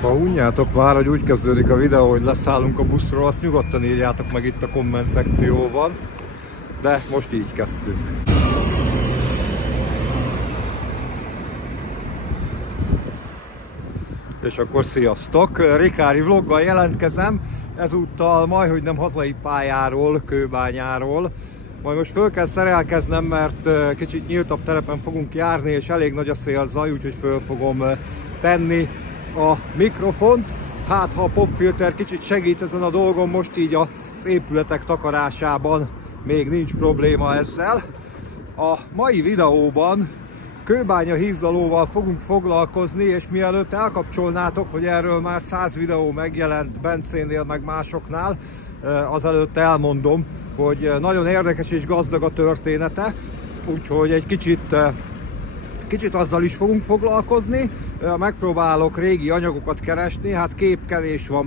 Ha unjátok már, hogy úgy kezdődik a videó, hogy leszállunk a buszról, azt nyugodtan írjátok meg itt a komment szekcióban, de most így kezdtünk. És akkor sziasztok! Rikári vloggal jelentkezem, ezúttal majdhogy nem hazai pályáról, Kőbányáról. Majd most föl kell szerelkeznem, mert kicsit nyíltabb terepen fogunk járni, és elég nagy a szélzaj, úgyhogy föl fogom tenni a mikrofont. Hát ha a popfilter kicsit segít ezen a dolgon, most így az épületek takarásában még nincs probléma ezzel. A mai videóban Kőbánya hízdalóval fogunk foglalkozni, és mielőtt elkapcsolnátok, hogy erről már 100 videó megjelent Bencénél, meg másoknál, azelőtt elmondom, hogy nagyon érdekes és gazdag a története, úgyhogy egy kicsit azzal is fogunk foglalkozni. Megpróbálok régi anyagokat keresni, hát képkevés van,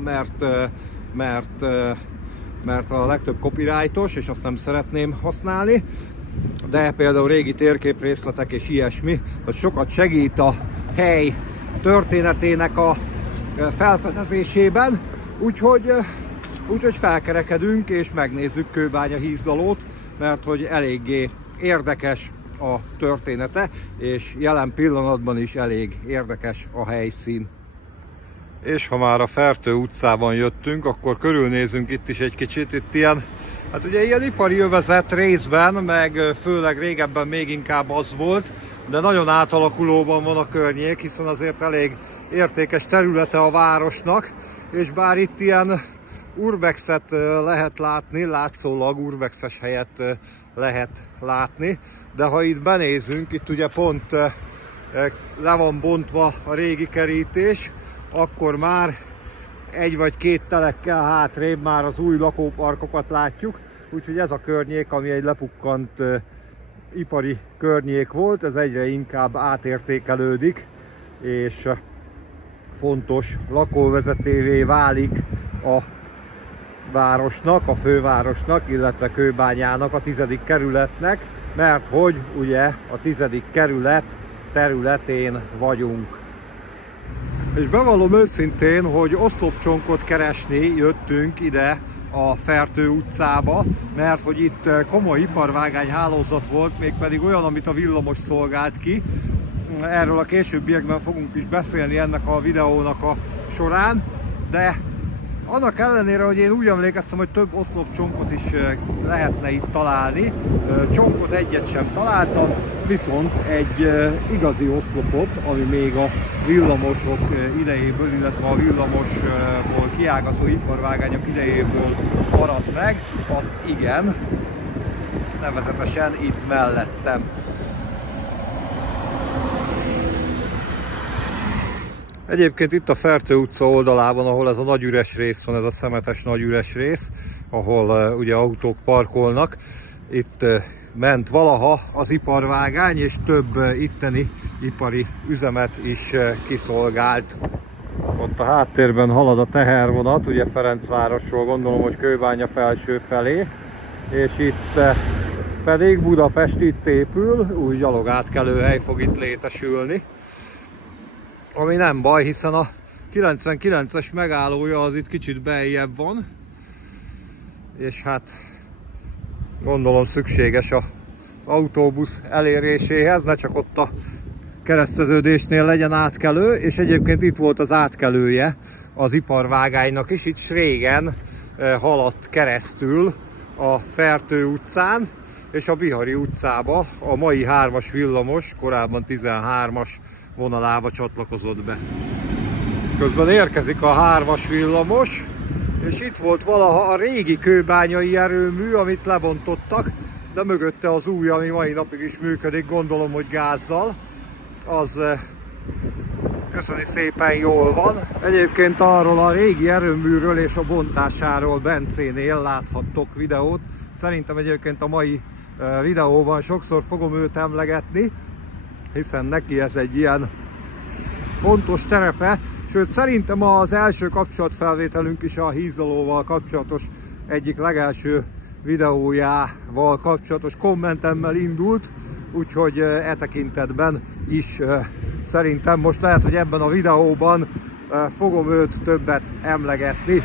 mert a legtöbb copyrightos, és azt nem szeretném használni. De például régi térképrészletek és ilyesmi, hogy sokat segít a hely történetének a felfedezésében, úgyhogy felkerekedünk és megnézzük Kőbánya hízdalót, mert hogy eléggé érdekes a története, és jelen pillanatban is elég érdekes a helyszín. És ha már a Fertő utcában jöttünk, akkor körülnézünk itt is egy kicsit, itt ilyen, hát ugye ilyen ipari övezet részben, meg főleg régebben még inkább az volt, de nagyon átalakulóban van a környék, hiszen azért elég értékes területe a városnak, és bár itt ilyen urbexet lehet látni, látszólag urbexes helyet lehet látni, de ha itt benézünk, itt ugye pont le van bontva a régi kerítés, akkor már egy vagy két telekkel hátrébb már az új lakóparkokat látjuk, úgyhogy ez a környék, ami egy lepukkant ipari környék volt, ez egyre inkább átértékelődik, és fontos lakóvezetévé válik a városnak, a fővárosnak, illetve Kőbányának, a 10. kerületnek, mert hogy ugye a 10. kerület területén vagyunk. És bevallom őszintén, hogy oszlopcsonkot keresni jöttünk ide a Fertő utcába, mert hogy itt komoly iparvágány hálózat volt, mégpedig olyan, amit a villamos szolgált ki. Erről a későbbiekben fogunk is beszélni ennek a videónak a során, de annak ellenére, hogy én úgy emlékeztem, hogy több oszlopcsonkot is lehetne itt találni, csonkot egyet sem találtam, viszont egy igazi oszlopot, ami még a villamosok idejéből, illetve a villamosból kiágazó iparvágányok idejéből maradt meg, azt igen, nevezetesen itt mellettem. Egyébként itt a Fertő utca oldalában, ahol ez a nagy üres rész van, ez a szemetes nagy üres rész, ahol ugye autók parkolnak, itt ment valaha az iparvágány, és több itteni ipari üzemet is kiszolgált. Ott a háttérben halad a tehervonat, ugye Ferencvárosról, gondolom, hogy Kőbánya felső felé, és itt pedig Budapest itt épül, új gyalogátkelőhely fog itt létesülni. Ami nem baj, hiszen a 99-es megállója az itt kicsit beljebb van, és hát gondolom szükséges az autóbusz eléréséhez, ne csak ott a kereszteződésnél legyen átkelő, és egyébként itt volt az átkelője az iparvágánynak is, itt régen haladt keresztül a Fertő utcán és a Bihari utcába a mai 3-as villamos, korábban 13-as vonalába csatlakozott be. Közben érkezik a 3-as villamos, és itt volt valaha a régi kőbányai erőmű, amit lebontottak, de mögötte az új, ami mai napig is működik, gondolom, hogy gázzal. Az köszöni szépen jól van. Egyébként arról a régi erőműről és a bontásáról Bencénél láthattok videót. Szerintem egyébként a mai videóban sokszor fogom őt emlegetni, hiszen neki ez egy ilyen fontos terepe, sőt szerintem az első kapcsolatfelvételünk is a hízdalóval kapcsolatos egyik legelső videójával kapcsolatos kommentemmel indult, úgyhogy e tekintetben is szerintem most lehet, hogy ebben a videóban fogom őt többet emlegetni.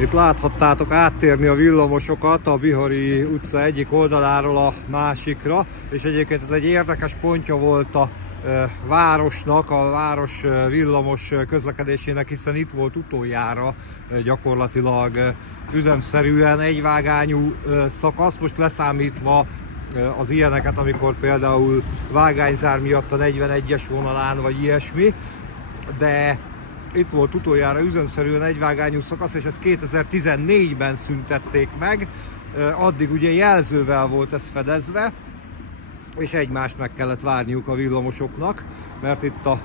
Itt láthattátok áttérni a villamosokat a Bihari utca egyik oldaláról a másikra, és egyébként ez egy érdekes pontja volt a városnak, a város villamos közlekedésének, hiszen itt volt utoljára gyakorlatilag üzemszerűen egyvágányú szakasz, most leszámítva az ilyeneket, amikor például vágányzár miatt a 41-es vonalán vagy ilyesmi, de itt volt utoljára üzemszerűen egyvágányú szakasz, és ezt 2014-ben szüntették meg, addig ugye jelzővel volt ez fedezve, és egymást meg kellett várniuk a villamosoknak, mert itt a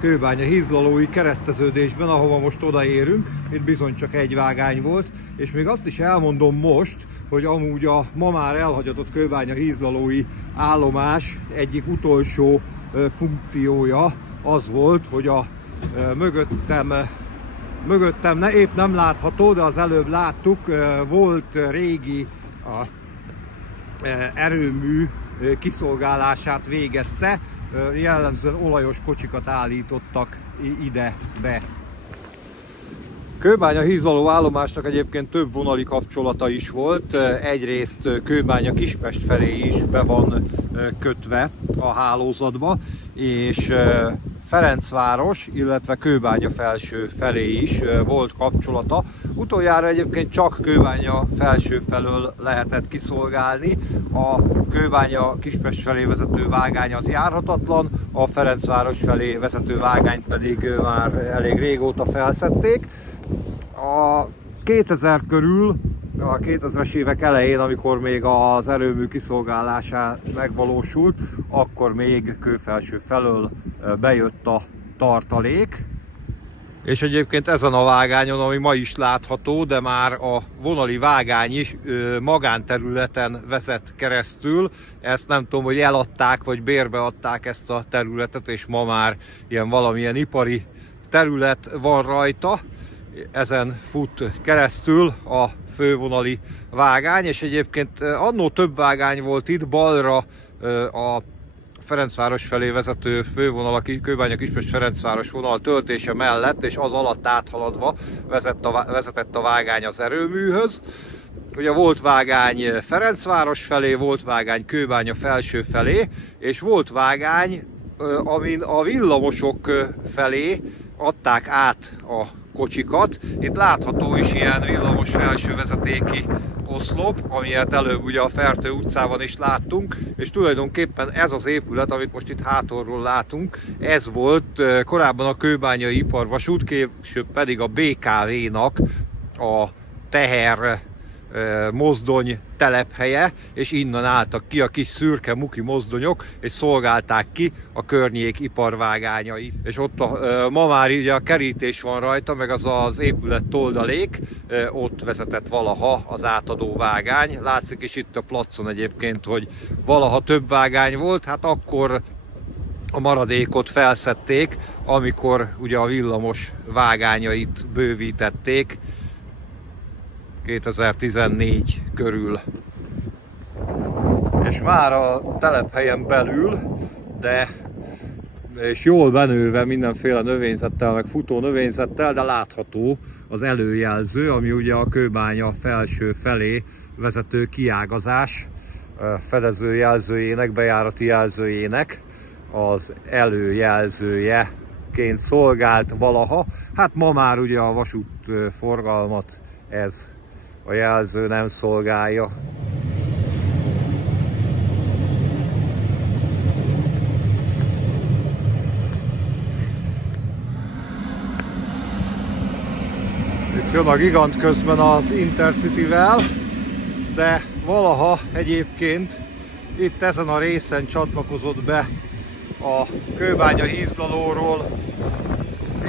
Kőbánya-Hízlalói kereszteződésben, ahova most odaérünk, itt bizony csak egy vágány volt, és még azt is elmondom most, hogy amúgy a ma már elhagyatott Kőbánya-Hízlalói állomás egyik utolsó funkciója az volt, hogy a mögöttem épp nem látható, de az előbb láttuk, volt régi erőmű kiszolgálását végezte, jellemzően olajos kocsikat állítottak ide be. Kőbánya-Hízlaló állomásnak egyébként több vonali kapcsolata is volt, egyrészt Kőbánya-Kispest felé is be van kötve a hálózatba, és Ferencváros, illetve Kőbánya-Felső felé is volt kapcsolata. Utoljára egyébként csak Kőbánya-Felső felől lehetett kiszolgálni. A Kőbánya-Kispest felé vezető vágány az járhatatlan, a Ferencváros felé vezető vágányt pedig már elég régóta felszedték. A 2000 körül, a 2000-es évek elején, amikor még az erőmű kiszolgálása megvalósult, akkor még Kőfelső felől bejött a tartalék. És egyébként ezen a vágányon, ami ma is látható, de már a vonali vágány is magánterületen vezet keresztül. Ezt nem tudom, hogy eladták, vagy bérbeadták ezt a területet, és ma már ilyen valamilyen ipari terület van rajta. Ezen fut keresztül a fővonali vágány, és egyébként annó több vágány volt itt, balra a Ferencváros felé vezető fővonal, a Kőbánya-Kispest-Ferencváros vonal töltése mellett, és az alatt áthaladva vezetett a vágány az erőműhöz. Ugye volt vágány Ferencváros felé, volt vágány Kőbánya-Felső felé, és volt vágány, amin a villamosok felé adták át a kocsikat. Itt látható is ilyen villamos felsővezetéki oszlop, amilyet előbb ugye a Fertő utcában is láttunk, és tulajdonképpen ez az épület, amit most itt hátulról látunk, ez volt korábban a Kőbányai Iparvasút, később pedig a BKV-nak a teher mozdony telephelye, és innen álltak ki a kis szürke muki mozdonyok, és szolgálták ki a környék iparvágányait. És ott ma már ugye a kerítés van rajta, meg az az épület toldalék, ott vezetett valaha az átadó vágány. Látszik is itt a placon egyébként, hogy valaha több vágány volt, hát akkor a maradékot felszedték, amikor ugye a villamos vágányait bővítették 2014 körül. És már a telephelyen belül, és jól benőve mindenféle növényzettel, meg futó növényzettel, de látható az előjelző, ami ugye a Kőbánya Felső felé vezető kiágazás fedezőjelzőjének, bejárati jelzőjének az előjelzőjeként szolgált valaha. Hát ma már ugye a vasútforgalmat ez a jelző nem szolgálja. Itt jön a Gigant közben az Intercity-vel, de valaha egyébként itt ezen a részen csatlakozott be a Kőbánya-Hízlalóról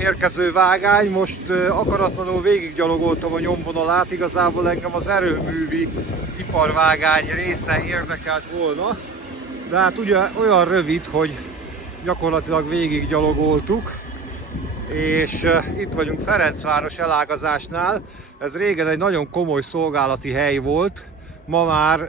érkező vágány. Most akaratlanul végiggyalogoltam a nyomvonalát, igazából engem az erőművi iparvágány része érdekelt volna, de hát ugye olyan rövid, hogy gyakorlatilag végiggyalogoltuk, és itt vagyunk Ferencváros elágazásnál. Ez régen egy nagyon komoly szolgálati hely volt,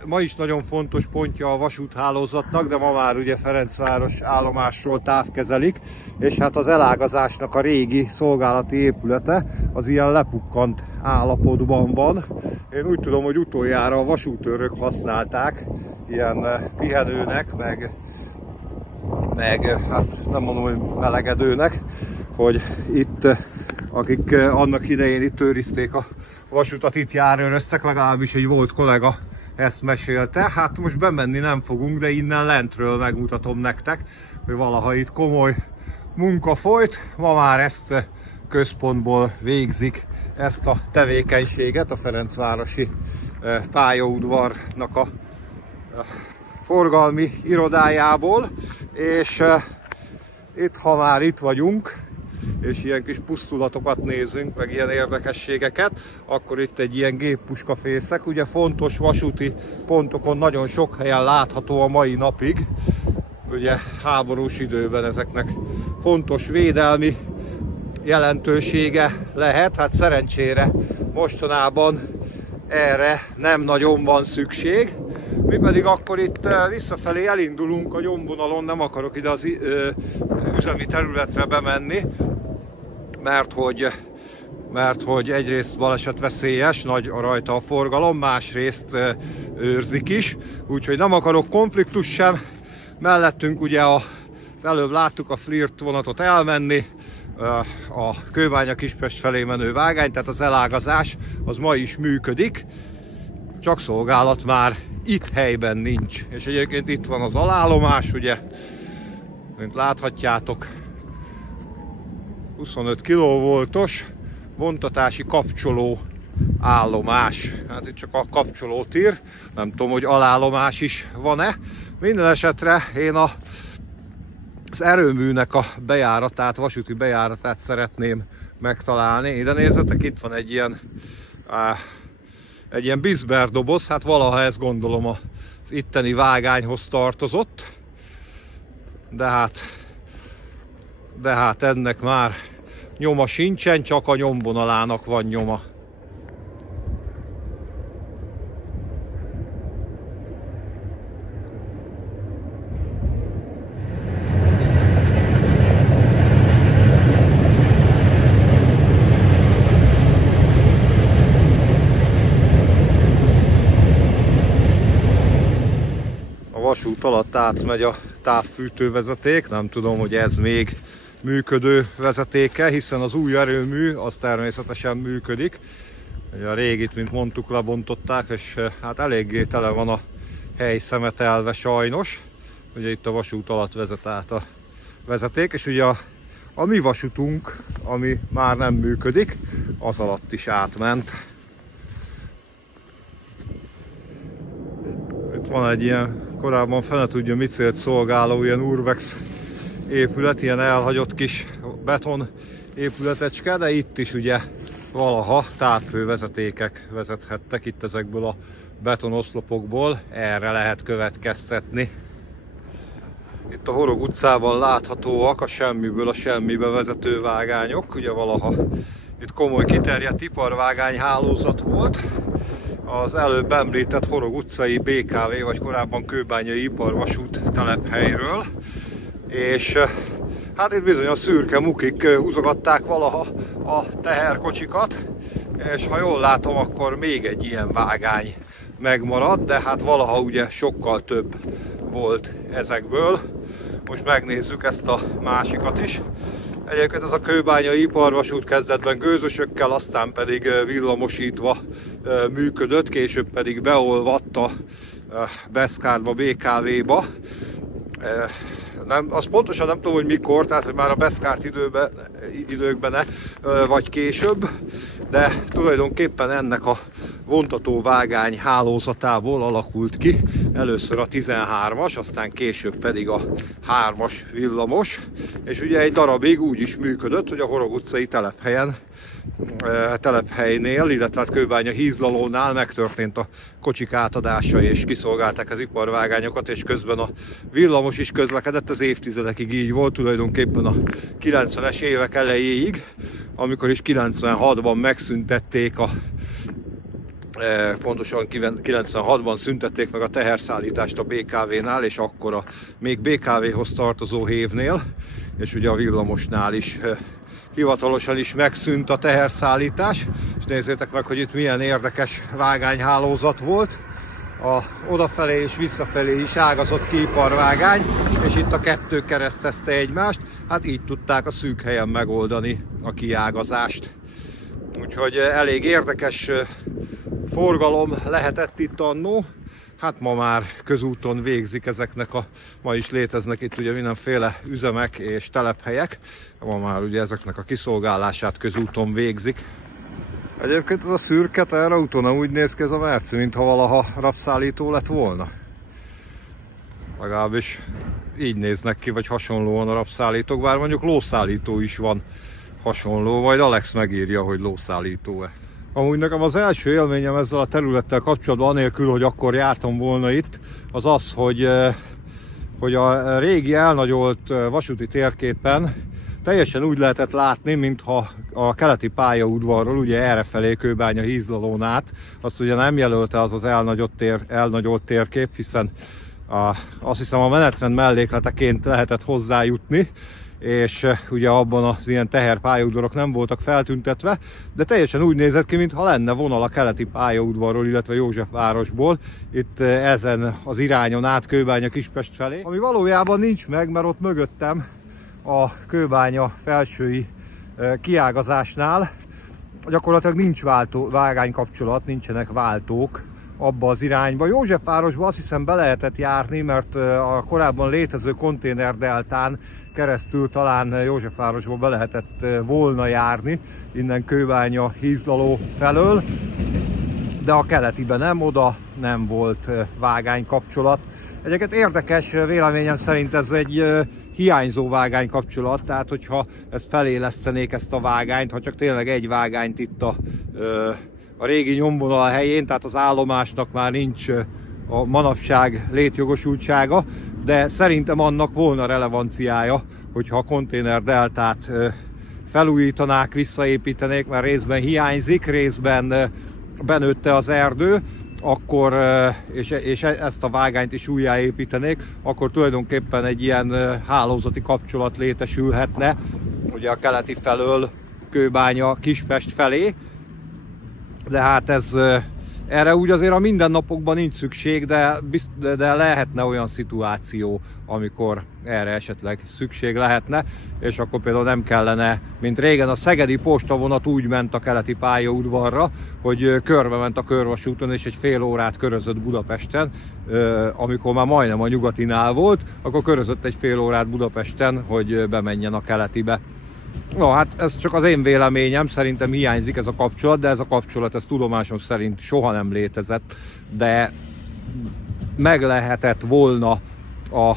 ma is nagyon fontos pontja a vasúthálózatnak, de ma már ugye Ferencváros állomásról távkezelik, és hát az elágazásnak a régi szolgálati épülete az ilyen lepukkant állapotban van. Én úgy tudom, hogy utoljára a vasútőrök használták ilyen pihenőnek, meg hát nem mondom, hogy melegedőnek, hogy itt, akik annak idején itt őrizték a vasutat, itt járőröztek, legalábbis egy volt kollega ezt mesélte. Hát most bemenni nem fogunk, de innen lentről megmutatom nektek, hogy valaha itt komoly munka folyt. Ma már ezt központból végzik, ezt a tevékenységet a ferencvárosi pályaudvarnak a forgalmi irodájából, és itt, ha már itt vagyunk, és ilyen kis pusztulatokat nézünk, meg ilyen érdekességeket, akkor itt egy ilyen géppuskafészek. Ugye fontos vasúti pontokon nagyon sok helyen látható a mai napig. Ugye háborús időben ezeknek fontos védelmi jelentősége lehet. Hát szerencsére mostanában erre nem nagyon van szükség. Mi pedig akkor itt visszafelé elindulunk a nyomvonalon, nem akarok ide az üzemi területre bemenni, mert hogy egyrészt balesetveszélyes, nagy rajta a forgalom, másrészt őrzik is, úgyhogy nem akarok konfliktus sem. Mellettünk ugye az előbb láttuk a Flirt vonatot elmenni, a Kőbánya-Kispest felé menő vágány, tehát az elágazás az ma is működik, csak szolgálat már itt helyben nincs. És egyébként itt van az alállomás, ugye, mint láthatjátok, 25 kV-os vontatási kapcsoló állomás. Hát itt csak a kapcsolót ír, nem tudom, hogy alállomás is van-e. Minden esetre én az erőműnek a bejáratát, vasúti bejáratát szeretném megtalálni. Ide nézzetek, itt van egy ilyen bizber doboz, hát valaha ezt gondolom az itteni vágányhoz tartozott, de hát ennek már nyoma sincsen, csak a nyomvonalának van nyoma. A vasút alatt átmegy a távfűtővezeték, nem tudom, hogy ez még működő vezetéke, hiszen az új erőmű az természetesen működik. Ugye a régit, mint mondtuk, lebontották, és hát eléggé tele van a hely szemetelve sajnos. Ugye itt a vasút alatt vezet át a vezeték, és ugye a mi vasútunk, ami már nem működik, az alatt is átment. Itt van egy ilyen korábban fene tudja mit célt szolgáló ilyen urbex épület, ilyen elhagyott kis beton épületecske, de itt is ugye valaha távhővezetékek vezethettek itt ezekből a betonoszlopokból, erre lehet következtetni. Itt a Horog utcában láthatóak a semmiből a semmibe vezető vágányok, ugye valaha itt komoly kiterjedt iparvágány hálózat volt. Az előbb említett Horog utcai BKV, vagy korábban Kőbányai iparvasút telephelyről. És hát itt bizony a szürke mukik húzogatták valaha a teherkocsikat, és ha jól látom, akkor még egy ilyen vágány megmaradt, de hát valaha ugye sokkal több volt ezekből. Most megnézzük ezt a másikat is. Egyébként ez a Kőbányai iparvasút kezdetben gőzösökkel, aztán pedig villamosítva működött, később pedig beolvadt a Beszkárba, BKV-ba. Azt pontosan nem tudom, hogy mikor, tehát hogy már a Beszkárt időkben vagy később, de tulajdonképpen ennek a vontatóvágány hálózatából alakult ki először a 13-as, aztán később pedig a 3-as villamos, és ugye egy darabig úgy is működött, hogy a Horog utcai telephelynél, illetve hát Kőbánya hízlalónál megtörtént a kocsik átadása, és kiszolgálták az iparvágányokat, és közben a villamos is közlekedett, az évtizedekig így volt, tulajdonképpen a 90-es évek elejéig, amikor is 96-ban megszüntették pontosan 96-ban szüntették meg a teherszállítást a BKV-nál, és akkor a még BKV-hoz tartozó hévnél, és ugye a villamosnál is hivatalosan is megszűnt a teherszállítás, és nézzétek meg, hogy itt milyen érdekes vágányhálózat volt. Odafelé és visszafelé is ágazott ki iparvágány, és itt a kettő keresztezte egymást, hát így tudták a szűk helyen megoldani a kiágazást. Úgyhogy elég érdekes forgalom lehetett itt annó. Hát ma már közúton végzik ma is léteznek itt ugye mindenféle üzemek és telephelyek. Ma már ugye ezeknek a kiszolgálását közúton végzik. Egyébként ez a szürke teherautó nem úgy néz ki ez a Merci, mintha valaha rapszállító lett volna. Legalábbis így néznek ki, vagy hasonlóan a rapszállítók, bár mondjuk lószállító is van hasonló, majd Alex megírja, hogy lószállító-e. Amúgy nekem az első élményem ezzel a területtel kapcsolatban, anélkül, hogy akkor jártam volna itt, az az, hogy a régi elnagyolt vasúti térképen teljesen úgy lehetett látni, mintha a keleti pályaudvarról, ugye errefelé Kőbánya hízlalón át, azt ugye nem jelölte az elnagyolt térkép, hiszen azt hiszem a menetrend mellékleteként lehetett hozzájutni, és ugye abban az ilyen teherpályaudvarok nem voltak feltüntetve, de teljesen úgy nézett ki, mintha lenne vonal a keleti pályaudvarról, illetve Józsefvárosból, itt ezen az irányon át Kőbánya-Kispest felé, ami valójában nincs meg, mert ott mögöttem a Kőbánya felsői kiágazásnál gyakorlatilag nincs vágánykapcsolat, nincsenek váltók abba az irányba. Józsefvárosba azt hiszem be lehetett járni, mert a korábban létező konténerdeltán keresztül talán Józsefvárosba be lehetett volna járni, innen Kőbánya hízlaló felől, de a keletiben nem, oda nem volt vágánykapcsolat. Egyébként érdekes, véleményem szerint ez egy hiányzó vágánykapcsolat, tehát hogyha ezt felélesztenék ezt a vágányt, ha csak tényleg egy vágányt itt a régi nyomvonal helyén, tehát az állomásnak már nincs a manapság létjogosultsága, de szerintem annak volna relevanciája, hogyha a konténerdeltát felújítanák, visszaépítenék, mert részben hiányzik, részben benőtte az erdő, akkor, és ezt a vágányt is újjáépítenék, akkor tulajdonképpen egy ilyen hálózati kapcsolat létesülhetne, ugye a keleti felől Kőbánya Kispest felé, de hát erre úgy azért a mindennapokban nincs szükség, de lehetne olyan szituáció, amikor erre esetleg szükség lehetne, és akkor például nem kellene, mint régen a szegedi postavonat úgy ment a keleti pályaudvarra, hogy körbe ment a körvasúton, és egy fél órát körözött Budapesten, amikor már majdnem a nyugatinál volt, akkor körözött egy fél órát Budapesten, hogy bemenjen a keletibe. No, hát ez csak az én véleményem, szerintem hiányzik ez a kapcsolat, de ez a kapcsolat, ez tudomásom szerint soha nem létezett, de meg lehetett volna a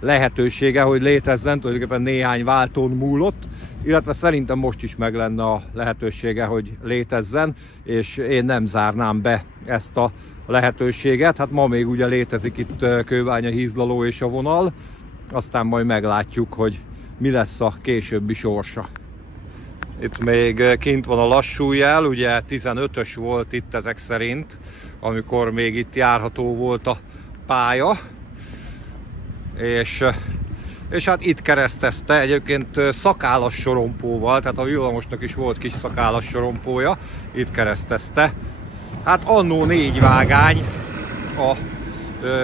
lehetősége, hogy létezzen, tulajdonképpen néhány váltón múlott, illetve szerintem most is meg lenne a lehetősége, hogy létezzen, és én nem zárnám be ezt a lehetőséget. Hát ma még ugye létezik itt Kőbánya hízlaló és a vonal, aztán majd meglátjuk, hogy mi lesz a későbbi sorsa. Itt még kint van a lassújel, ugye 15-ös volt itt ezek szerint, amikor még itt járható volt a pálya, és hát itt keresztezte egyébként szakállas sorompóval, tehát a villamosnak is volt kis szakállas sorompója, itt keresztezte. Hát annó 4 vágány a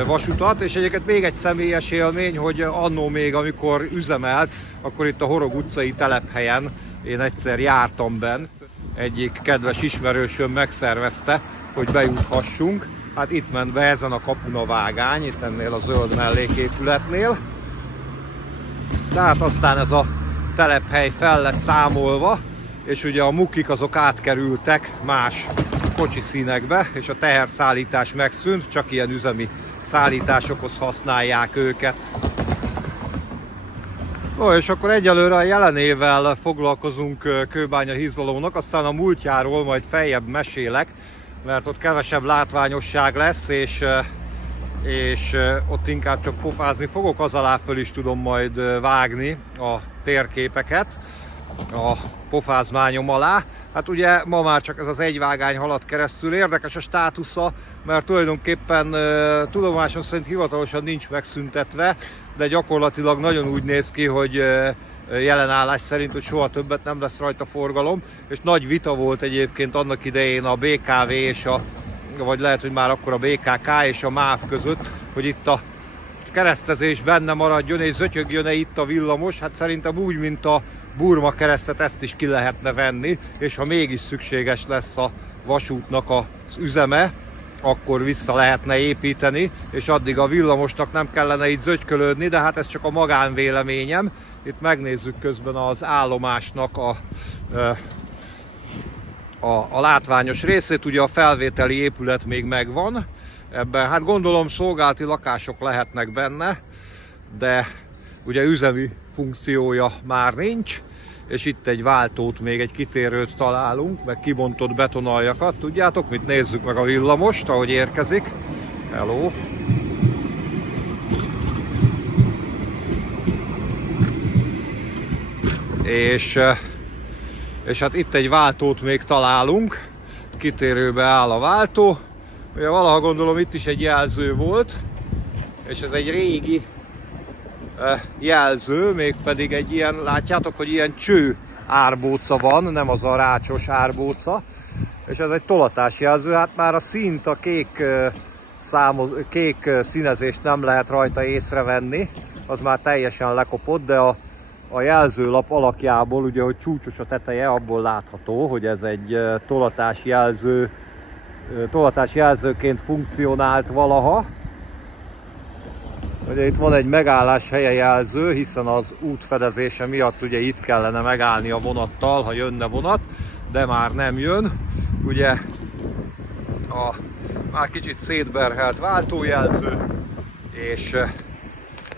vasutat, és egyébként még egy személyes élmény, hogy annó még amikor üzemelt, akkor itt a Horog utcai telephelyen én egyszer jártam bent, egyik kedves ismerősöm megszervezte, hogy bejuthassunk. Hát itt ment be ezen a kapun a vágány, itt ennél a zöld melléképületnél. Tehát aztán ez a telephely fel lett számolva, és ugye a mukik azok átkerültek más kocsiszínekbe, és a teherszállítás megszűnt, csak ilyen üzemi szállításokhoz használják őket. No, és akkor egyelőre a jelenével foglalkozunk Kőbánya hízlalónak, aztán a múltjáról majd feljebb mesélek, mert ott kevesebb látványosság lesz, és ott inkább csak pofázni fogok, az alá föl is tudom majd vágni a térképeket a pofázmányom alá. Hát ugye ma már csak ez az egy vágány halad keresztül. Érdekes a státusza, mert tulajdonképpen tudomásom szerint hivatalosan nincs megszüntetve, de gyakorlatilag nagyon úgy néz ki, hogy jelenállás szerint, hogy soha többet nem lesz rajta forgalom, és nagy vita volt egyébként annak idején a BKV és vagy lehet, hogy már akkor a BKK és a MÁV között, hogy itt a keresztezés benne maradjon és zötyögjön-e itt a villamos. Hát szerintem úgy, mint a Burma keresztet, ezt is ki lehetne venni, és ha mégis szükséges lesz a vasútnak az üzeme, akkor vissza lehetne építeni, és addig a villamosnak nem kellene itt zögykölődni, de hát ez csak a magánvéleményem. Itt megnézzük közben az állomásnak a látványos részét, ugye a felvételi épület még megvan, ebben hát gondolom szolgálati lakások lehetnek benne, de ugye üzemi funkciója már nincs, és itt egy váltót, még egy kitérőt találunk, meg kibontott betonaljakat, tudjátok mit? Nézzük meg a villamost, ahogy érkezik. Hello! És hát itt egy váltót még találunk, kitérőbe áll a váltó. Ugye valaha gondolom itt is egy jelző volt, és ez egy régi jelző, mégpedig egy ilyen, látjátok, hogy ilyen cső árbóca van, nem az a rácsos árbóca, és ez egy tolatásjelző. Hát már a színt, a kék színezést nem lehet rajta észrevenni, az már teljesen lekopott, de a jelzőlap alakjából, ugye, hogy csúcsos a teteje, abból látható, hogy ez egy tolatásjelzőként funkcionált valaha. Ugye itt van egy megállás helye jelző, hiszen az útfedezése miatt ugye itt kellene megállni a vonattal, ha jönne vonat, de már nem jön. Ugye a már kicsit szétberhelt váltójelző,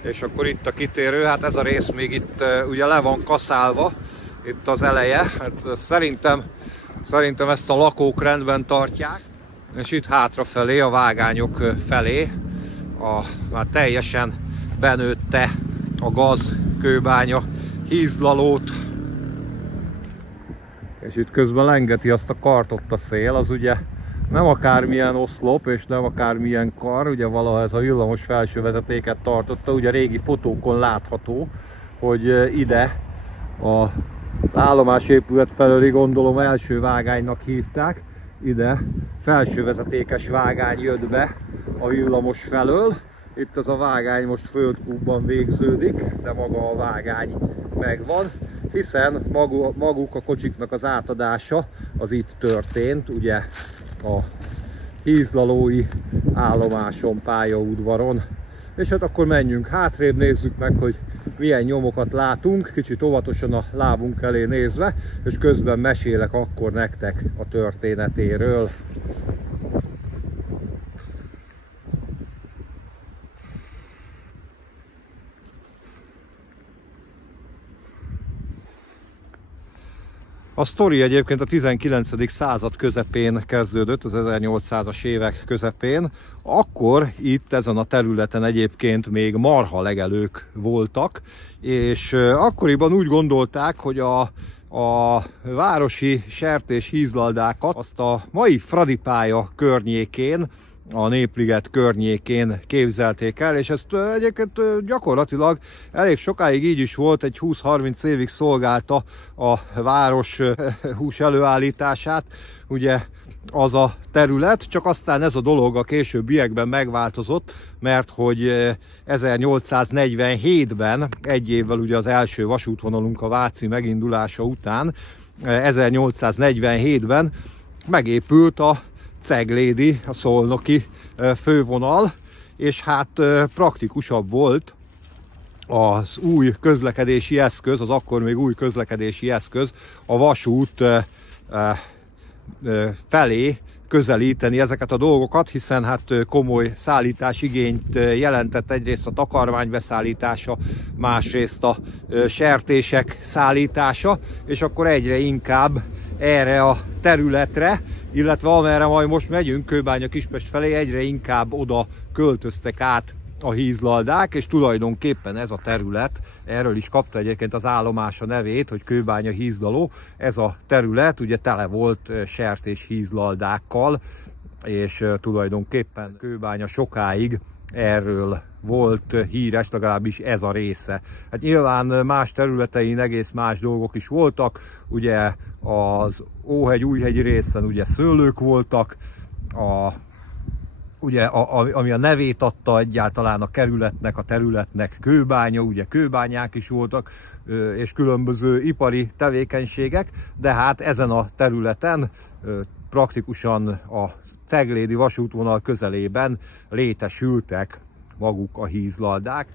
és akkor itt a kitérő. Hát ez a rész még itt ugye le van kaszálva, itt az eleje. Hát szerintem ezt a lakók rendben tartják, és itt hátrafelé, a vágányok felé már teljesen benőtte a gaz Kőbánya hízlalót. És itt közben lengeti azt a kart ott a szél, az ugye nem akármilyen oszlop és nem akármilyen kar, ugye valaha ez a villamos felső vezetéket tartotta, ugye régi fotókon látható, hogy ide az állomásépület felőli, gondolom első vágánynak hívták, ide felsővezetékes vágány jött be a villamos felől. Itt az a vágány most földkútban végződik, de maga a vágány megvan, hiszen maguk a kocsiknak az átadása az itt történt, ugye a hízlalói állomáson, pályaudvaron. És hát akkor menjünk hátrébb, nézzük meg, hogy milyen nyomokat látunk, kicsit óvatosan a lábunk elé nézve, és közben mesélek akkor nektek a történetéről. A sztori egyébként a 19. század közepén kezdődött, az 1800-as évek közepén. Akkor itt ezen a területen egyébként még marhalegelők voltak, és akkoriban úgy gondolták, hogy a városi sertés hízlaldákat azt a mai Fradipálya környékén, a Népliget környékén képzelték el, és ezt egyébként gyakorlatilag elég sokáig így is volt, egy 20-30 évig szolgálta a város hús előállítását, ugye az a terület, csak aztán ez a dolog a későbbiekben megváltozott, mert hogy 1847-ben, egy évvel ugye az első vasútvonalunk a váci megindulása után, 1847-ben megépült a ceglédi, a szolnoki fővonal, és hát praktikusabb volt az új közlekedési eszköz, az akkor még új közlekedési eszköz a vasút felé közelíteni ezeket a dolgokat, hiszen hát komoly szállításigényt jelentett egyrészt a takarmány beszállítása, másrészt a sertések szállítása, és akkor egyre inkább erre a területre, illetve amerre majd most megyünk, Kőbánya-Kispest felé, egyre inkább oda költöztek át a hízlaldák, és tulajdonképpen ez a terület, erről is kapta egyébként az állomás a nevét, hogy Kőbánya hízdaló, ez a terület ugye tele volt sertés hízlaldákkal, és tulajdonképpen Kőbánya sokáig erről volt híres, legalábbis ez a része. Hát nyilván más területein egész más dolgok is voltak, ugye az Óhegy, Újhegyi részen ugye szőlők voltak, ugye, ami a nevét adta egyáltalán a kerületnek, a területnek Kőbánya, ugye kőbányák is voltak, és különböző ipari tevékenységek, de hát ezen a területen praktikusan a ceglédi vasútvonal közelében létesültek maguk a hízlaldák.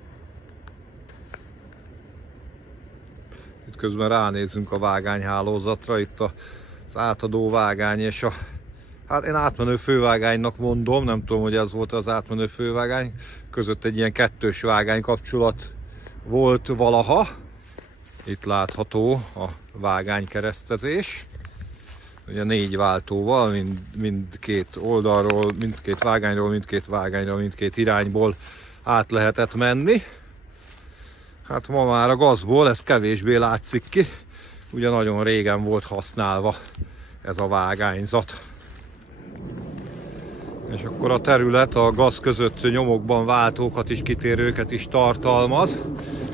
Itt közben ránézünk a vágányhálózatra, itt az átadó vágány és hát én átmenő fővágánynak mondom, nem tudom, hogy ez volt az átmenő fővágány, között egy ilyen kettős vágány kapcsolat volt valaha. Itt látható a vágánykeresztezés. Ugye 4 váltóval, mindkét oldalról, mindkét vágányról, mindkét irányból át lehetett menni. Hát ma már a gazból ez kevésbé látszik ki, ugye nagyon régen volt használva ez a vágányzat. És akkor a terület a gaz között nyomokban váltókat is, kitérőket is tartalmaz.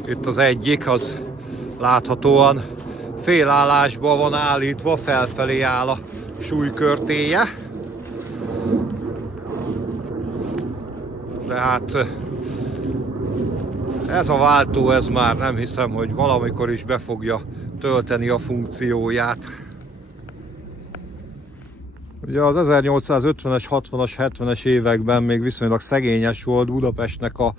Itt az egyik, az láthatóan félállásban van állítva, felfelé áll a súlykörtéje. De hát ez a váltó, ez már nem hiszem, hogy valamikor is be fogja tölteni a funkcióját. Ugye az 1850-es, 60-as, 70-es években még viszonylag szegényes volt Budapestnek a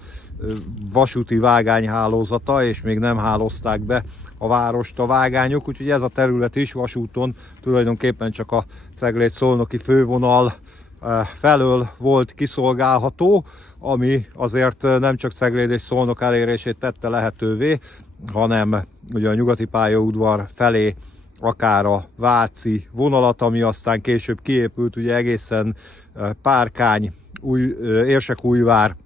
vasúti vágányhálózata, és még nem hálózták be a várost a vágányok, úgyhogy ez a terület is vasúton tulajdonképpen csak a Ceglét-Szolnoki fővonal felől volt kiszolgálható, ami azért nem csak Cegléd és Szolnok elérését tette lehetővé, hanem ugye a nyugati pályaudvar felé akár a váci vonalat, ami aztán később kiépült, ugye egészen Párkány, Érsekújvár,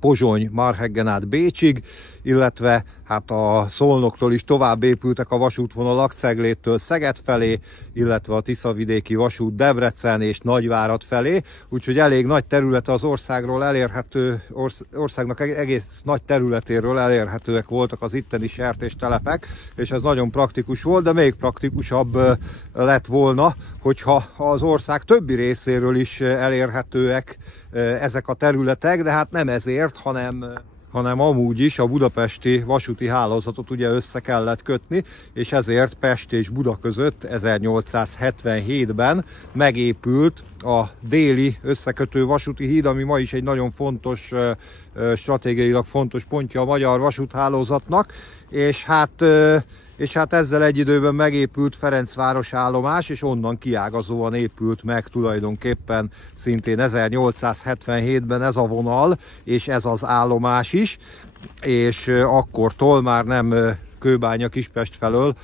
Pozsony, Marheggen át Bécsig, illetve hát a Szolnoktól is tovább épültek a vasútvonalak Cegléttől Szeged felé, illetve a Tiszavidéki vasút Debrecen és Nagyvárad felé, úgyhogy elég nagy területe az országról elérhető, országnak egész nagy területéről elérhetőek voltak az itteni sertéstelepek, és ez nagyon praktikus volt, de még praktikusabb lett volna, hogyha az ország többi részéről is elérhetőek ezek a területek, de hát nem ezért, hanem amúgy is a budapesti vasúti hálózatot ugye össze kellett kötni, és ezért Pest és Buda között 1877-ben megépült a déli összekötő vasúti híd, ami ma is egy nagyon fontos, stratégiailag fontos pontja a magyar vasúthálózatnak, és hát ezzel egy időben megépült Ferencváros állomás, és onnan kiágazóan épült meg tulajdonképpen szintén 1877-ben ez a vonal, és ez az állomás is, és akkortól már nem Kőbánya-Kispest felől,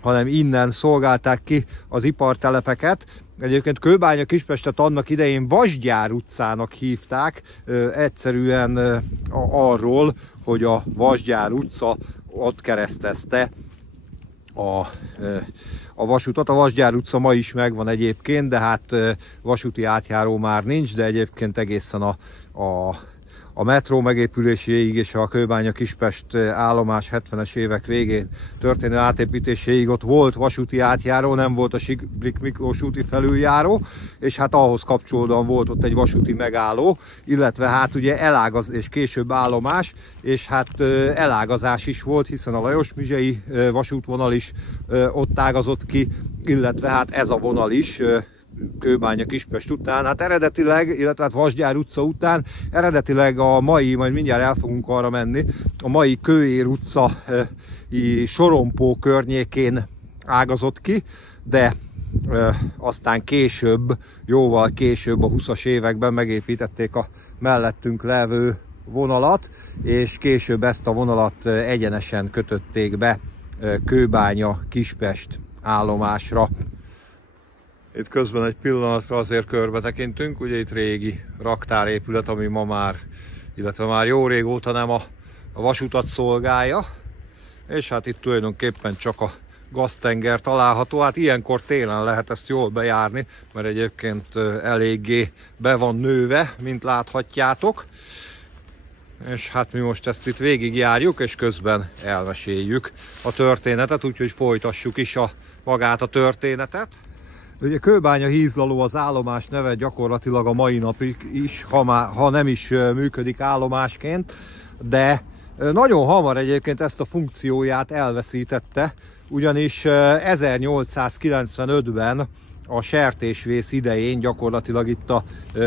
hanem innen szolgálták ki az ipartelepeket. Egyébként Kőbánya-Kispestet annak idején Vasgyár utcának hívták, egyszerűen arról, hogy a Vasgyár utca ott keresztezte a vasutat. A Vasgyár utca ma is megvan egyébként, de hát vasúti átjáró már nincs, de egyébként egészen a metró megépüléséig és a Kőbánya-Kispest állomás 70-es évek végén történő átépítéséig ott volt vasúti átjáró, nem volt a Sigrik Miklós úti felüljáró, és hát ahhoz kapcsolódóan volt ott egy vasúti megálló, illetve hát ugye elágaz és később állomás, és hát elágazás is volt, hiszen a Lajos-Mizsei vasútvonal is ott ágazott ki, illetve hát ez a vonal is Kőbánya-Kispest után, hát eredetileg, illetve hát Vasgyár utca után eredetileg a mai, majd mindjárt el fogunk arra menni, a mai Kőér utca Sorompó környékén ágazott ki, de aztán később, jóval később a 20-as években megépítették a mellettünk levő vonalat, és később ezt a vonalat egyenesen kötötték be Kőbánya-Kispest állomásra. Itt közben egy pillanatra azért körbe tekintünk, ugye itt régi raktárépület, ami ma már, illetve már jó régóta nem a vasutat szolgálja, és hát itt tulajdonképpen csak a gaztenger található. Hát ilyenkor télen lehet ezt jól bejárni, mert egyébként eléggé be van nőve, mint láthatjátok. És hát mi most ezt itt végigjárjuk, és közben elmeséljük a történetet, úgyhogy folytassuk is magát a történetet. Ugye Kőbánya-Hízlaló az állomás neve gyakorlatilag a mai napig is, ha nem is működik állomásként, de nagyon hamar egyébként ezt a funkcióját elveszítette, ugyanis 1895-ben a sertésvész idején gyakorlatilag itt a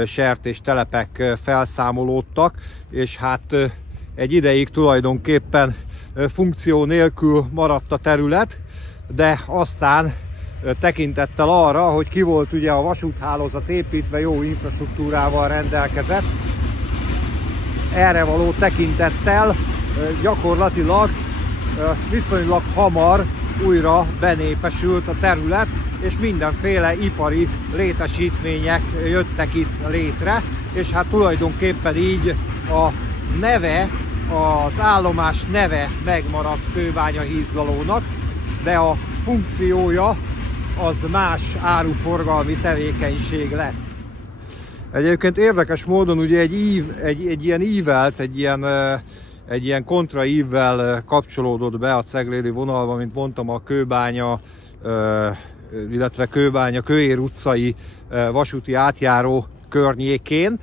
sertéstelepek felszámolódtak, és hát egy ideig tulajdonképpen funkció nélkül maradt a terület, de aztán tekintettel arra, hogy ki volt ugye a vasúthálózat építve, jó infrastruktúrával rendelkezett, erre való tekintettel gyakorlatilag viszonylag hamar újra benépesült a terület, és mindenféle ipari létesítmények jöttek itt létre, és hát tulajdonképpen így a neve, az állomás neve megmaradt Kőbánya-Hízlalónak, de a funkciója az más áruforgalmi tevékenység lett. Egyébként érdekes módon ugye egy ilyen ívelt, egy ilyen kontraívvel kapcsolódott be a ceglédi vonalba, mint mondtam, a Kőbánya, illetve Kőbánya-Kőér utcai vasúti átjáró környékén,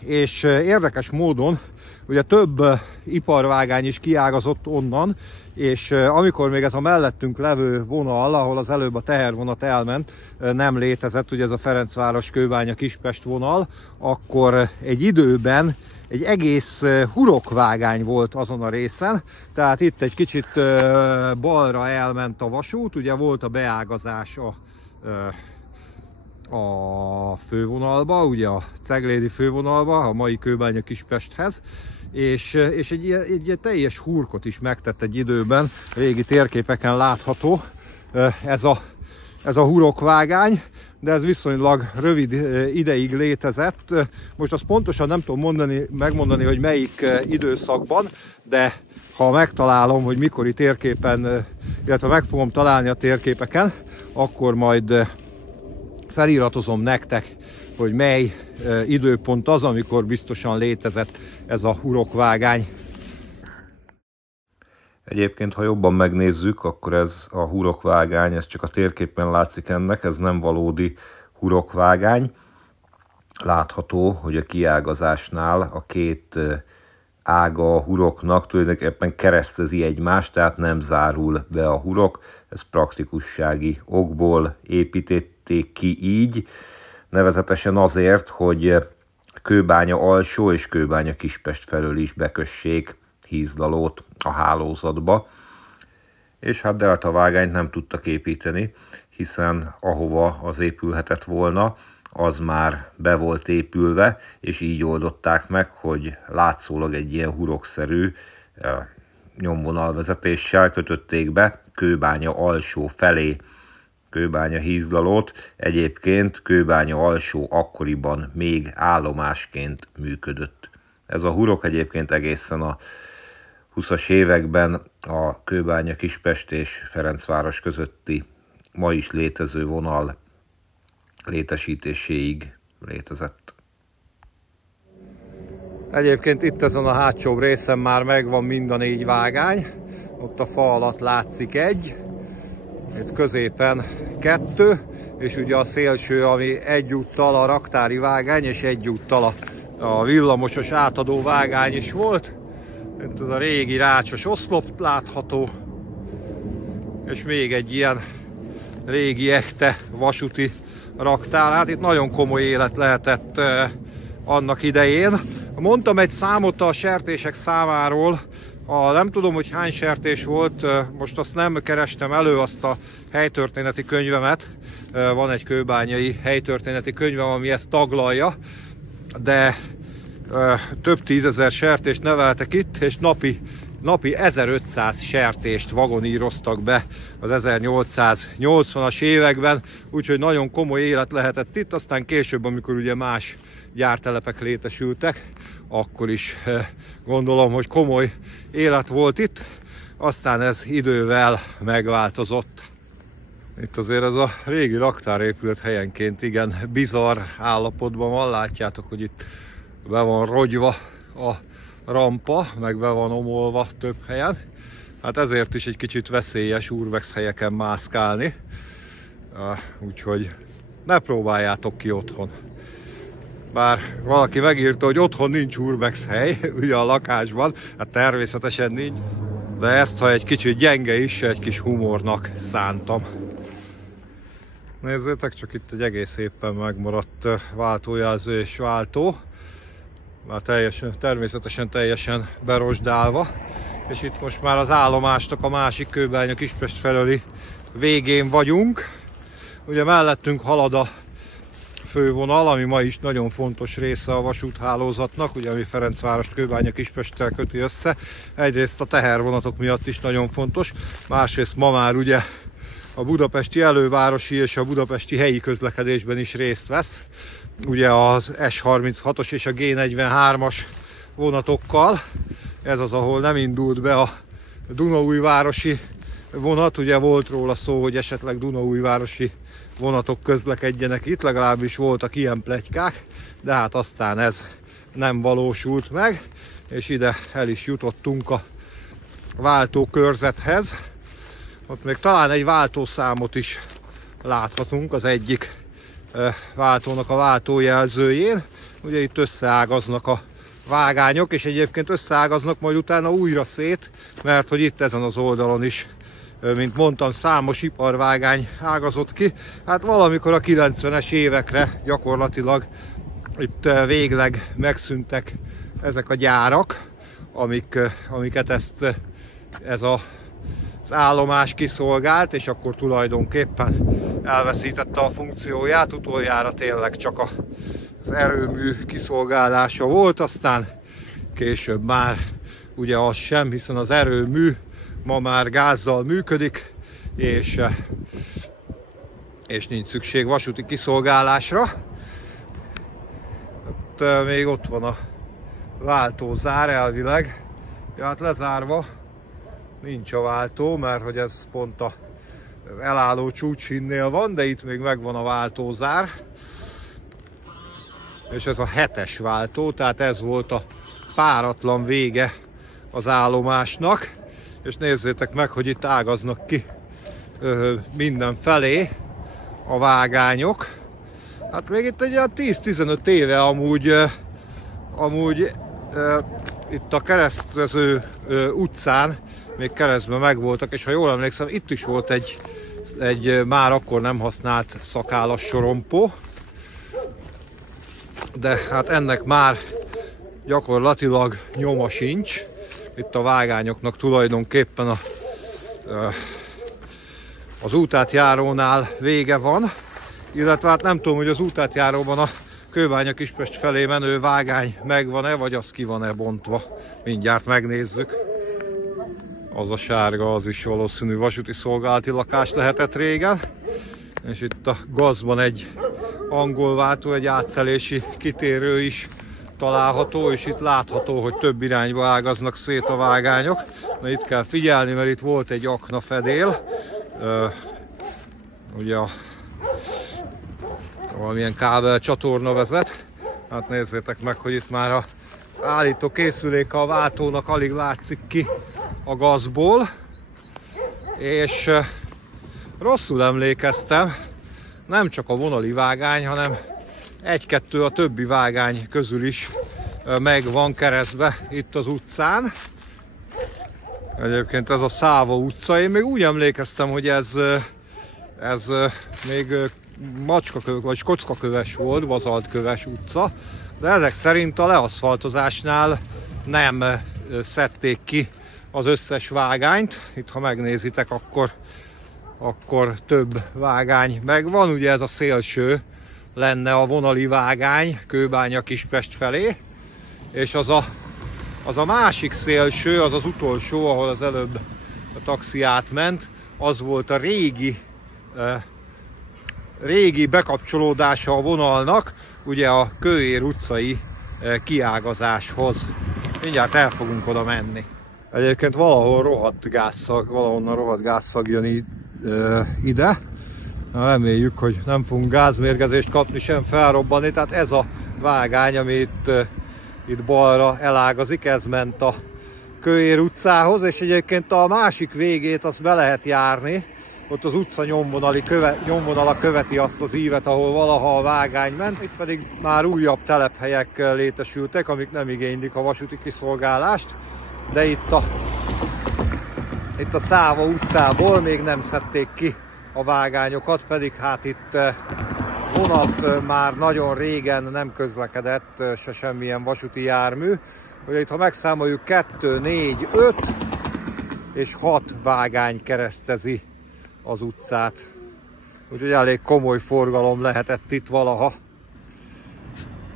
és érdekes módon ugye több iparvágány is kiágazott onnan, és amikor még ez a mellettünk levő vonal, ahol az előbb a tehervonat elment, nem létezett, ugye ez a Ferencváros-Kőbánya-Kispest vonal, akkor egy időben egy egész hurokvágány volt azon a részen, tehát itt egy kicsit balra elment a vasút, ugye volt a beágazás a fővonalba, ugye a ceglédi fővonalba, a mai Kőbánya-Kispesthez, és egy teljes hurkot is megtett egy időben, régi térképeken látható ez a hurokvágány, de ez viszonylag rövid ideig létezett. Most azt pontosan nem tudom megmondani, hogy melyik időszakban, de ha megtalálom, hogy mikori térképen, illetve meg fogom találni a térképeken, akkor majd feliratozom nektek, hogy mely időpont az, amikor biztosan létezett ez a hurokvágány. Egyébként, ha jobban megnézzük, akkor ez a hurokvágány, ez csak a térképen látszik ennek, ez nem valódi hurokvágány. Látható, hogy a kiágazásnál a két ága a huroknak tulajdonképpen keresztezi egymást, tehát nem zárul be a hurok. Ez praktikussági okból építették ki így, nevezetesen azért, hogy Kőbánya alsó és Kőbánya-Kispest felől is bekössék Hízlalót a hálózatba, és hát deltavágányt nem tudtak építeni, hiszen ahova az épülhetett volna, az már be volt épülve, és így oldották meg, hogy látszólag egy ilyen hurokszerű nyomvonalvezetéssel kötötték be Kőbánya alsó felé Kőbánya-Hízlalót. Egyébként Kőbánya alsó akkoriban még állomásként működött. Ez a hurok egyébként egészen a 20-as években a Kőbánya-Kispest és Ferencváros közötti ma is létező vonal létesítéséig létezett. Egyébként itt ezen a hátsó részen már megvan mind a 4 vágány. Ott a fa alatt látszik egy, itt középen 2, és ugye a szélső, ami egyúttal a raktári vágány, és egyúttal a villamosos átadó vágány is volt. Itt az a régi rácsos oszlop látható, és még egy ilyen régi ekte vasúti raktár. Hát itt nagyon komoly élet lehetett annak idején. Mondtam egy számot a sertések számáról, Nem tudom, hogy hány sertés volt, most azt nem kerestem elő, azt a helytörténeti könyvemet. Van egy kőbányai helytörténeti könyvem, ami ezt taglalja, de több tízezer sertést neveltek itt, és napi 1500 sertést vagoníroztak be az 1880-as években, úgyhogy nagyon komoly élet lehetett itt. Aztán később, amikor ugye más gyártelepek létesültek, akkor is gondolom, hogy komoly élet volt itt, aztán ez idővel megváltozott. Itt azért ez a régi raktárépület helyenként igen bizarr állapotban van, látjátok, hogy itt be van rogyva a rampa, meg be van omolva több helyen. Hát ezért is egy kicsit veszélyes urbex helyeken mászkálni, úgyhogy ne próbáljátok ki otthon. Bár valaki megírta, hogy otthon nincs urbex hely, ugye a lakásban, hát természetesen nincs, de ezt, ha egy kicsit gyenge is, egy kis humornak szántam. Nézzétek, csak itt egy egész éppen megmaradt váltójelző és váltó, már természetesen teljesen berosdálva, és itt most már az állomásnak a másik Kőbánya Kispest felőli végén vagyunk. Ugye mellettünk halad a fővonal, ami ma is nagyon fontos része a vasúthálózatnak, ugye ami Ferencvárost Kőbánya Kispesttel köti össze. Egyrészt a tehervonatok miatt is nagyon fontos, másrészt ma már ugye a budapesti elővárosi és a budapesti helyi közlekedésben is részt vesz. Ugye az S36-os és a G43-as vonatokkal. Ez az, ahol nem indult be a dunaújvárosi vonat. Ugye volt róla szó, hogy esetleg dunaújvárosi vonatok közlekedjenek itt, legalábbis voltak ilyen pletykák, de hát aztán ez nem valósult meg, és ide el is jutottunk a váltókörzethez. Ott még talán egy váltószámot is láthatunk az egyik váltónak a váltójelzőjén. Ugye itt összeágaznak a vágányok, és egyébként összeágaznak majd utána újra szét, mert hogy itt ezen az oldalon is, mint mondtam, számos iparvágány ágazott ki. Hát valamikor a 90-es évekre gyakorlatilag itt végleg megszűntek ezek a gyárak, amiket ez az állomás kiszolgált, és akkor tulajdonképpen elveszítette a funkcióját. Utoljára tényleg csak az erőmű kiszolgálása volt, aztán később már ugye az sem, hiszen az erőmű ma már gázzal működik, és nincs szükség vasúti kiszolgálásra. Még ott van a váltózár elvileg. Ja, hát lezárva nincs a váltó, mert hogy ez pont az elálló csúcsinnél van, de itt még megvan a váltózár. És ez a 7-es váltó, tehát ez volt a páratlan vége az állomásnak. És nézzétek meg, hogy itt ágaznak ki mindenfelé a vágányok. Hát még itt egy 10-15 éve amúgy itt a Keresztező utcán még keresztben megvoltak, és ha jól emlékszem, itt is volt egy már akkor nem használt szakállas sorompó. De hát ennek már gyakorlatilag nyoma sincs. Itt a vágányoknak tulajdonképpen az útátjárónál vége van, illetve hát nem tudom, hogy az útátjáróban a Kőbánya Kispest felé menő vágány megvan-e, vagy az ki van-e bontva. Mindjárt megnézzük. Az a sárga, az is valószínű vasúti szolgálati lakás lehetett régen. És itt a gazban egy angol váltó, egy átszelési kitérő is található, és itt látható, hogy több irányba ágaznak szét a vágányok. Na, itt kell figyelni, mert itt volt egy aknafedél. Ugye valamilyen kábel csatorna vezet. Hát nézzétek meg, hogy itt már az állító készüléke a váltónak alig látszik ki a gazból. És rosszul emlékeztem, nem csak a vonali vágány, hanem egy-kettő a többi vágány közül is meg van keresztbe itt az utcán. Egyébként ez a Száva utca. Én még úgy emlékeztem, hogy ez még macskaköves vagy kockaköves volt, bazaltköves utca, de ezek szerint a leaszfaltozásnál nem szedték ki az összes vágányt. Itt ha megnézitek, akkor több vágány megvan. Ugye ez a szélső lenne a vonali vágány Kőbánya-Kispest felé, és az a másik szélső, az az utolsó, ahol az előbb a taxi átment, az volt a régi bekapcsolódása a vonalnak, ugye a Kőér utcai kiágazáshoz. Mindjárt el fogunk oda menni. Egyébként valahol valahonnan rohadt gázszag jön ide. Reméljük, hogy nem fogunk gázmérgezést kapni, sem felrobbanni. Tehát ez a vágány, ami itt balra elágazik, ez ment a Kőér utcához, és egyébként a másik végét azt be lehet járni. Ott az utca nyomvonala követi azt az ívet, ahol valaha a vágány ment. Itt pedig már újabb telephelyek létesültek, amik nem igénylik a vasúti kiszolgálást. De itt a Száva utcából még nem szedték ki a vágányokat, pedig hát itt vonat már nagyon régen nem közlekedett se semmilyen vasúti jármű. Ugye itt ha megszámoljuk 2, 4, 5 és 6 vágány keresztezi az utcát. Úgyhogy elég komoly forgalom lehetett itt valaha.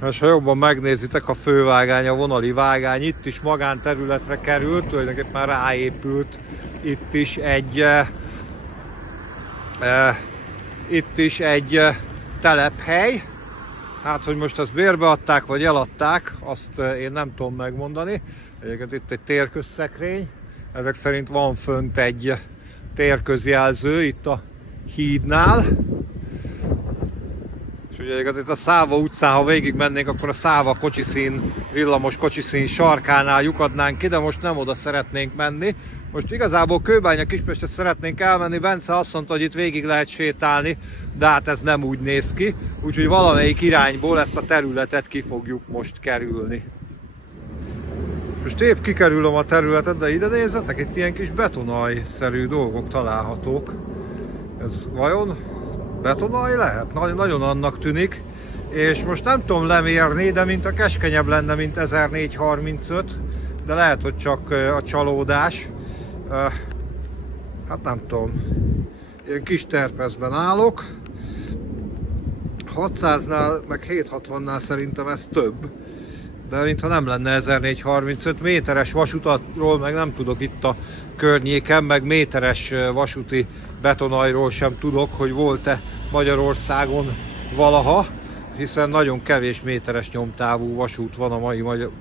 És ha jobban megnézitek, a fővágány, a vonali vágány itt is magánterületre került, tulajdonképpen már ráépült itt is egy telephely. Hát, hogy most ezt bérbeadták vagy eladták, azt én nem tudom megmondani. Egyébként itt egy térközszekrény. Ezek szerint van fönt egy térközjelző itt a hídnál. És ugye itt a Száva utcán, ha végig mennénk, akkor a Száva kocsiszín, villamos kocsiszín sarkánál lyukadnánk ki, de most nem oda szeretnénk menni. Most igazából Kőbánya-Kispestre szeretnénk elmenni, Bence azt mondta, hogy itt végig lehet sétálni, de hát ez nem úgy néz ki. Úgyhogy valamelyik irányból ezt a területet ki fogjuk most kerülni. Most épp kikerülöm a területet, de ide nézzetek, itt ilyen kis betonaj-szerű dolgok találhatók. Ez vajon betonaj lehet? Nagyon annak tűnik. És most nem tudom lemérni, de mint a keskenyebb lenne, mint 1435, de lehet, hogy csak a csalódás. Hát nem tudom. Ilyen kis terpezben állok. 600-nál, meg 760-nál szerintem ez több. De mintha nem lenne 1435, méteres vasutatról meg nem tudok itt a környéken, meg méteres vasúti betonajról sem tudok, hogy volt-e Magyarországon valaha, hiszen nagyon kevés méteres nyomtávú vasút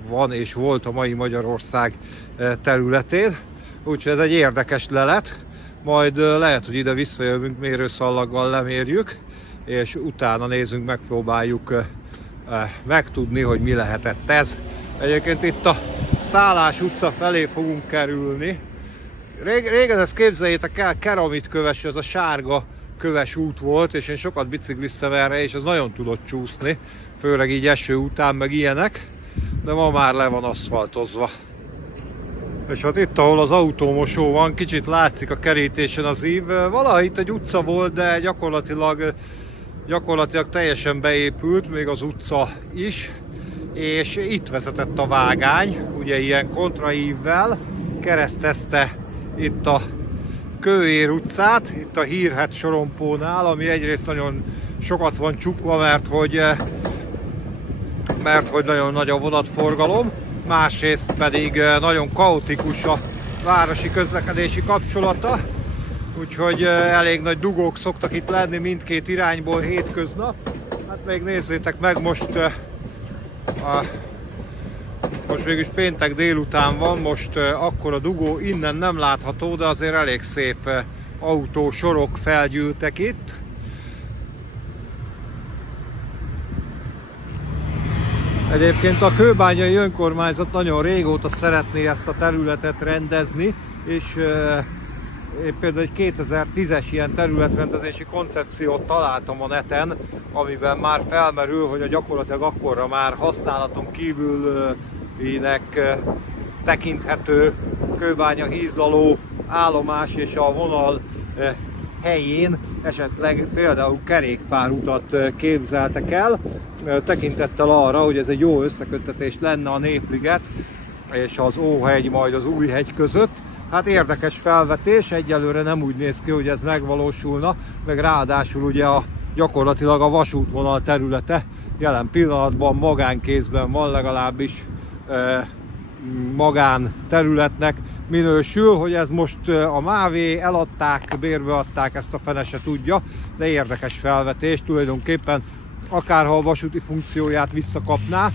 van és volt a mai Magyarország területén. Úgyhogy ez egy érdekes lelet, majd lehet, hogy ide visszajövünk, mérőszallaggal lemérjük, és utána nézzünk, megpróbáljuk megtudni, hogy mi lehetett ez. Egyébként itt a Szállás utca felé fogunk kerülni. Régen ezt képzeljétek el, Keramit-köves, ez a sárga köves út volt, és én sokat bicikliztem erre, és ez nagyon tudott csúszni, főleg így eső után, meg ilyenek, de ma már le van aszfaltozva. És hát itt, ahol az autómosó van, kicsit látszik a kerítésen az ív. Valaha itt egy utca volt, de gyakorlatilag teljesen beépült, még az utca is, és itt vezetett a vágány, ugye ilyen kontraívvel, keresztezte itt a Kőér utcát, itt a hírhedt sorompónál, ami egyrészt nagyon sokat van csukva, mert hogy nagyon nagy a vonatforgalom, másrészt pedig nagyon kaotikus a városi közlekedési kapcsolata, úgyhogy elég nagy dugók szoktak itt lenni mindkét irányból hétköznap. Hát még nézzétek meg, most végülis péntek délután van, most akkora dugó innen nem látható, de azért elég szép autósorok felgyűltek itt. Egyébként a kőbányai önkormányzat nagyon régóta szeretné ezt a területet rendezni, és én például egy 2010-es ilyen területrendezési koncepciót találtam a neten, amiben már felmerül, hogy gyakorlatilag akkorra már használaton kívülinek tekinthető Kőbánya-Hízdaló állomás és a vonal helyén esetleg például kerékpárutat képzeltek el, tekintettel arra, hogy ez egy jó összeköttetés lenne a Népliget és az Óhegy, majd az Újhegy között. Hát érdekes felvetés, egyelőre nem úgy néz ki, hogy ez megvalósulna, meg ráadásul ugye gyakorlatilag a vasútvonal területe jelen pillanatban magánkézben van, legalábbis magán területnek minősül, hogy ez most a MÁV eladták, bérbeadták, ezt a fene se tudja, de érdekes felvetés, tulajdonképpen akárha a vasúti funkcióját visszakapná,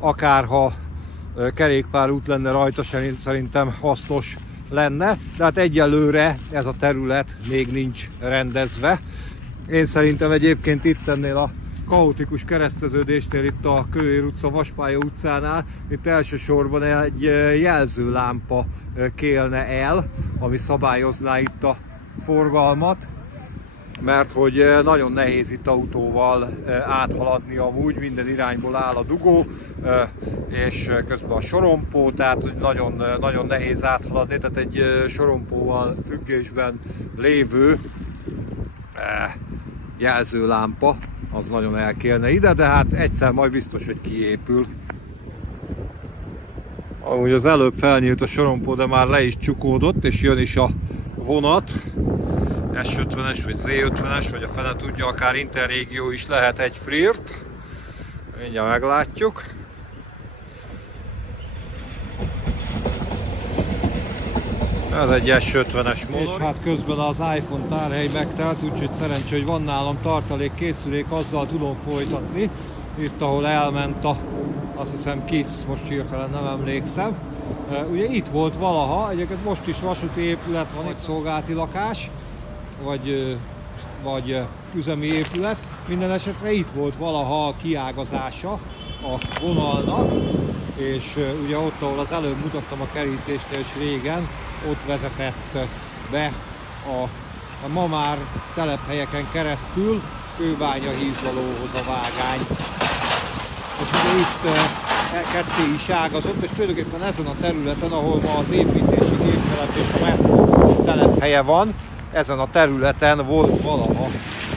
akárha kerékpárút lenne rajta, szerintem hasznos lenne, de hát egyelőre ez a terület még nincs rendezve. Én szerintem egyébként itt ennél a kaotikus kereszteződésnél, itt a Kőér utca, Vaspálya utcánál, itt elsősorban egy jelzőlámpa kélne el, ami szabályozná itt a forgalmat, mert hogy nagyon nehéz itt autóval áthaladni, amúgy minden irányból áll a dugó, és közben a sorompó, tehát nagyon, nagyon nehéz áthaladni, tehát egy sorompóval függésben lévő jelzőlámpa, az nagyon elkélne ide, de hát egyszer majd biztos, hogy kiépül. Amúgy az előbb felnyílt a sorompó, de már le is csukódott, és jön is a vonat. S50-es, vagy Z50-es, vagy a fene tudja, akár interrégió is lehet egy Flirt. Mindjárt meglátjuk. Ez egy S50-es motor. És hát közben az iPhone tárhely megtelt, úgyhogy szerencsé, hogy van nálam tartalékkészülék, azzal tudom folytatni. Itt, ahol elment azt hiszem KISZ, most hirtelen nem emlékszem. Ugye itt volt valaha, egyébként most is vasúti épület van, itt szolgálati lakás, vagy üzemi épület. Minden esetre itt volt valaha a kiágazása a vonalnak, és ugye ott, ahol az előbb mutattam a kerítésnél is régen, ott vezetett be a ma már telephelyeken keresztül Kőbánya hízlalóhoz a vágány. És ugye itt ketté is ágazott, és tulajdonképpen ezen a területen, ahol ma az építési géptelep és a metró telephelye van, ezen a területen volt valaha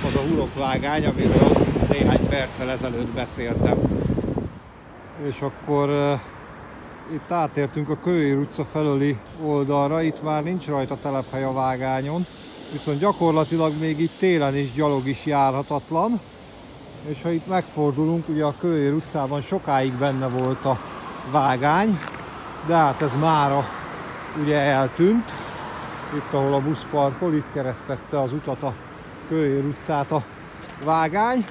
az a hurokvágány, amiről néhány perccel ezelőtt beszéltem. És akkor itt átértünk a Kőér utca felőli oldalra, itt már nincs rajta telephely a vágányon, viszont gyakorlatilag még itt télen is gyalog is járhatatlan. És ha itt megfordulunk, ugye a Kőér utcában sokáig benne volt a vágány, de hát ez mára ugye eltűnt. Itt, ahol a busz parkol, itt keresztezte az utat a Kőér utcát a vágány.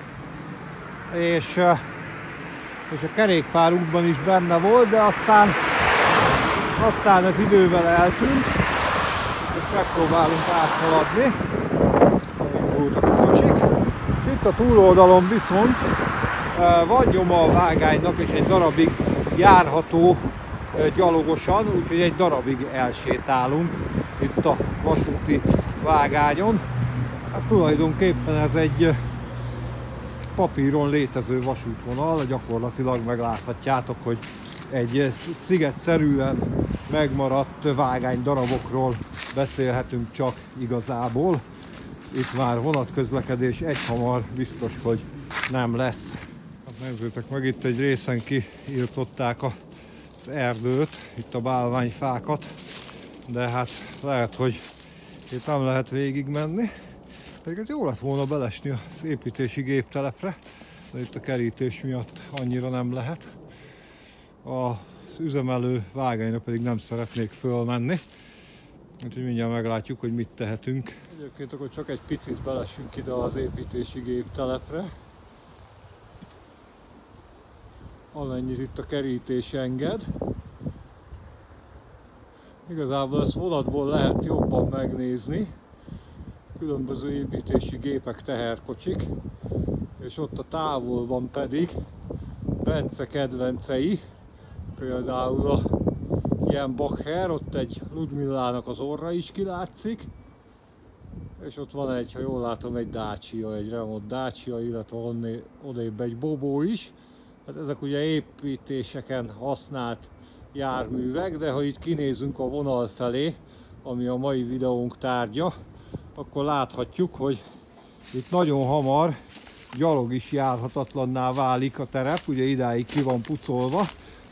És a kerékpárútban is benne volt, de aztán ez idővel eltűnt, és megpróbálunk áthaladni. Voltak a kocsik. És itt a túloldalon viszont van nyoma a vágánynak, és egy darabig járható gyalogosan, úgyhogy egy darabig elsétálunk itt a vasúti vágányon. Hát tulajdonképpen ez egy papíron létező vasútvonal, gyakorlatilag megláthatjátok, hogy egy szigetszerűen megmaradt vágány darabokról beszélhetünk csak igazából. Itt már vonatközlekedés egyhamar biztos, hogy nem lesz. Hát nézzétek meg, itt egy részen kiirtották az erdőt, itt a bálványfákat, de hát lehet, hogy itt nem lehet végig menni. Pedig jó lett volna belesni az építési géptelepre, de itt a kerítés miatt annyira nem lehet. Az üzemelő vágányra pedig nem szeretnék fölmenni. Úgyhogy mindjárt meglátjuk, hogy mit tehetünk. Egyébként akkor csak egy picit belesünk ide az építési géptelepre. Amennyit itt a kerítés enged. Igazából ezt vonatból lehet jobban megnézni. Különböző építési gépek, teherkocsik, és ott a távolban pedig Bence kedvencei, például a ilyen Bacher, ott egy Ludmillának az orra is kilátszik, és ott van egy, ha jól látom, egy Dacia, egy Renault Dacia, illetve odébb egy Bobó is. Hát ezek ugye építéseken használt járművek, de ha itt kinézünk a vonal felé, ami a mai videónk tárgya, akkor láthatjuk, hogy itt nagyon hamar gyalog is járhatatlanná válik a terep, ugye idáig ki van pucolva,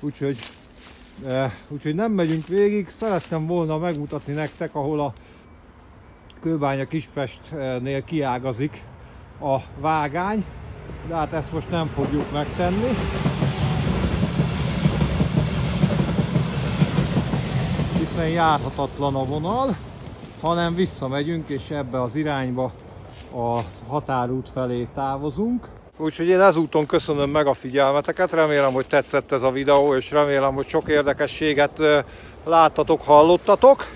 úgyhogy nem megyünk végig. Szerettem volna megmutatni nektek, ahol a Kőbánya Kispestnél kiágazik a vágány, de hát ezt most nem fogjuk megtenni. Hiszen járhatatlan a vonal, hanem visszamegyünk, és ebbe az irányba a határút felé távozunk. Úgyhogy én ezúton köszönöm meg a figyelmeteket, remélem, hogy tetszett ez a videó, és remélem, hogy sok érdekességet láttatok, hallottatok.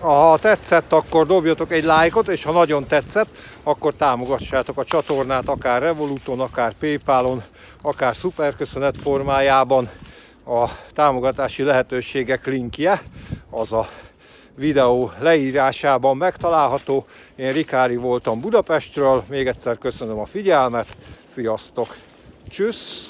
Ha tetszett, akkor dobjatok egy lájkot, és ha nagyon tetszett, akkor támogassátok a csatornát, akár Revoluton, akár PayPal-on, akár szuperköszönet formájában. A támogatási lehetőségek linkje az a videó leírásában megtalálható. Én Rikári voltam Budapestről, még egyszer köszönöm a figyelmet, sziasztok! Tschüss!